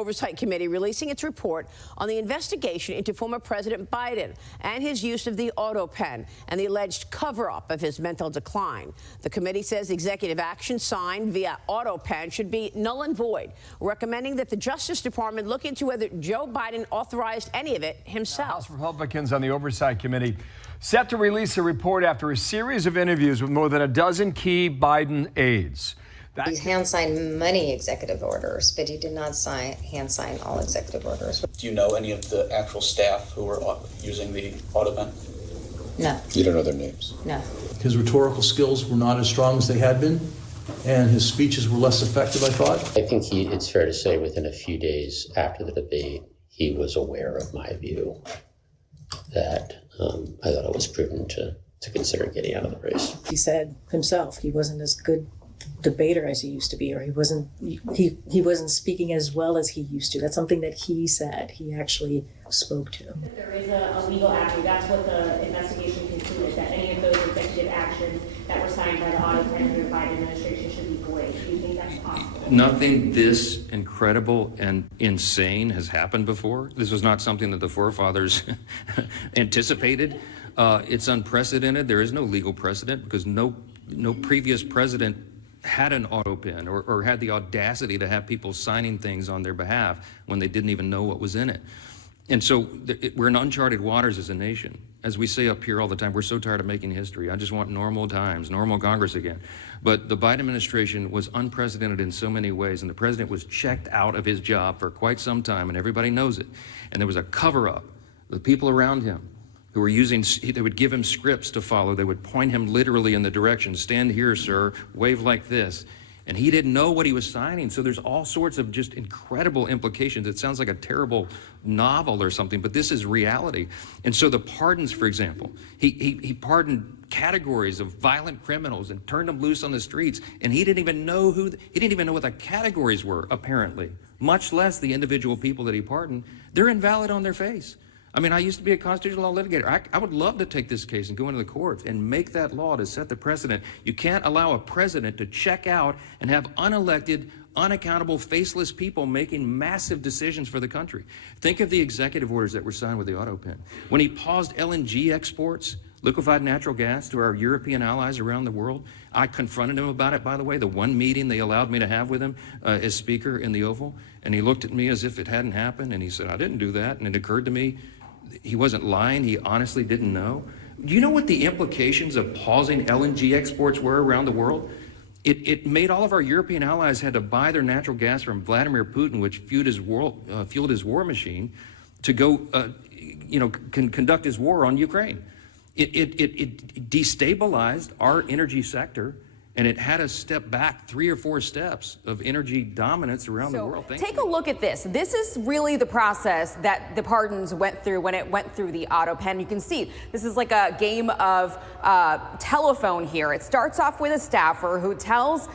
Oversight Committee releasing its report on the investigation into former President Biden and his use of the Autopen and the alleged cover-up of his mental decline. The committee says executive action signed via Autopen should be null and void, recommending that the Justice Department look into whether Joe Biden authorized any of it himself. House Republicans on the Oversight Committee set to release a report after a series of interviews with more than a dozen key Biden aides. He hand-signed many executive orders, but he did not hand-sign all executive orders. Do you know any of the actual staff who were using the Autopen? No. You don't know their names? No. His rhetorical skills were not as strong as they had been, and his speeches were less effective, I thought. I think it's fair to say within a few days after the debate, he was aware of my view that I thought it was prudent to consider getting out of the race. He said himself he wasn't as good debater as he used to be, or he wasn't speaking as well as he used to. That's something that he said. He actually spoke to. There is a legal avenue. That's what the investigation concluded, that any of those executive actions that were signed by the Autopen and the Biden administration should be void. Do you think that's possible? Nothing this incredible and insane has happened before. This was not something that the forefathers anticipated. It's unprecedented. There is no legal precedent because no previous president had an Autopen or had the audacity to have people signing things on their behalf when they didn't even know what was in it. And so we're in uncharted waters as a nation. As we say up here all the time, we're so tired of making history. I just want normal times, normal Congress again. But the Biden administration was unprecedented in so many ways, and the president was checked out of his job for quite some time, and everybody knows it. And there was a cover-up. The people around him who were they would give him scripts to follow. They would point him literally in the direction, stand here, sir, wave like this. And he didn't know what he was signing. So there's all sorts of just incredible implications. It sounds like a terrible novel or something, but this is reality. And so the pardons, for example, he pardoned categories of violent criminals and turned them loose on the streets. And he didn't even know what the categories were, apparently, much less the individual people that he pardoned. They're invalid on their face. I mean, I used to be a constitutional law litigator. I would love to take this case and go into the courts and make that law to set the precedent. You can't allow a president to check out and have unelected, unaccountable, faceless people making massive decisions for the country. Think of the executive orders that were signed with the Autopen. When he paused LNG exports, liquefied natural gas, to our European allies around the world, I confronted him about it, by the way, the one meeting they allowed me to have with him as Speaker in the Oval. And he looked at me as if it hadn't happened, and he said, I didn't do that. And it occurred to me, he wasn't lying, he honestly didn't know. Do you know what the implications of pausing LNG exports were around the world? It made all of our European allies had to buy their natural gas from Vladimir Putin, which fueled his war machine, to go conduct his war on Ukraine. It destabilized our energy sector, and it had us step back 3 or 4 steps of energy dominance around the world. Take a look at this. This is really the process that the pardons went through when it went through the Autopen. You can see this is like a game of telephone here. It starts off with a staffer who tells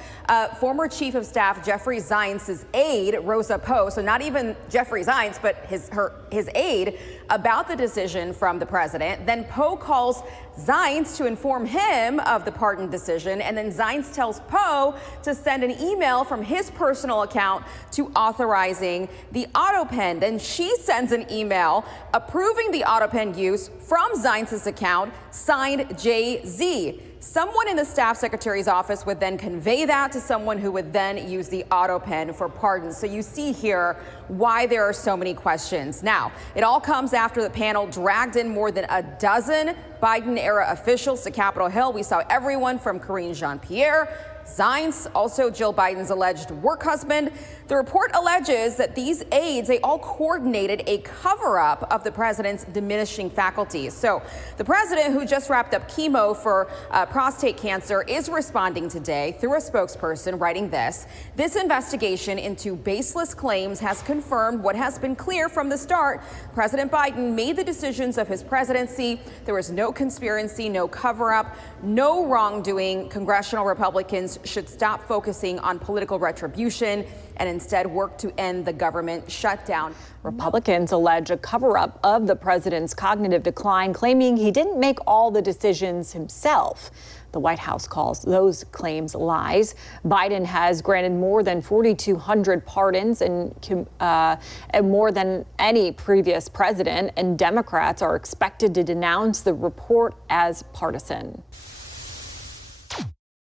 former Chief of Staff Jeffrey Zients's aide, Rosa Poe, so not even Jeffrey Zients, but his aide, about the decision from the president. Then Poe calls Zients to inform him of the pardon decision, and then Zients tells Poe to send an email from his personal account to authorizing the Autopen. Then she sends an email approving the Autopen use from Zients' account, signed JZ. Someone in the staff secretary's office would then convey that to someone who would then use the Autopen for pardons. So you see here why there are so many questions. Now, it all comes after the panel dragged in more than a dozen Biden-era officials to Capitol Hill. We saw everyone from Karine Jean-Pierre, Zients, also Jill Biden's alleged work husband. The report alleges that these aides, they all coordinated a cover-up of the president's diminishing faculties. So the president, who just wrapped up chemo for prostate cancer, is responding today through a spokesperson, writing this. This investigation into baseless claims has confirmed what has been clear from the start. President Biden made the decisions of his presidency. There was no conspiracy, no cover-up, no wrongdoing. Congressional Republicans Republicans should stop focusing on political retribution and instead work to end the government shutdown. Republicans allege a cover-up of the president's cognitive decline, claiming he didn't make all the decisions himself. The White House calls those claims lies. Biden has granted more than 4,200 pardons and more than any previous president, and Democrats are expected to denounce the report as partisan.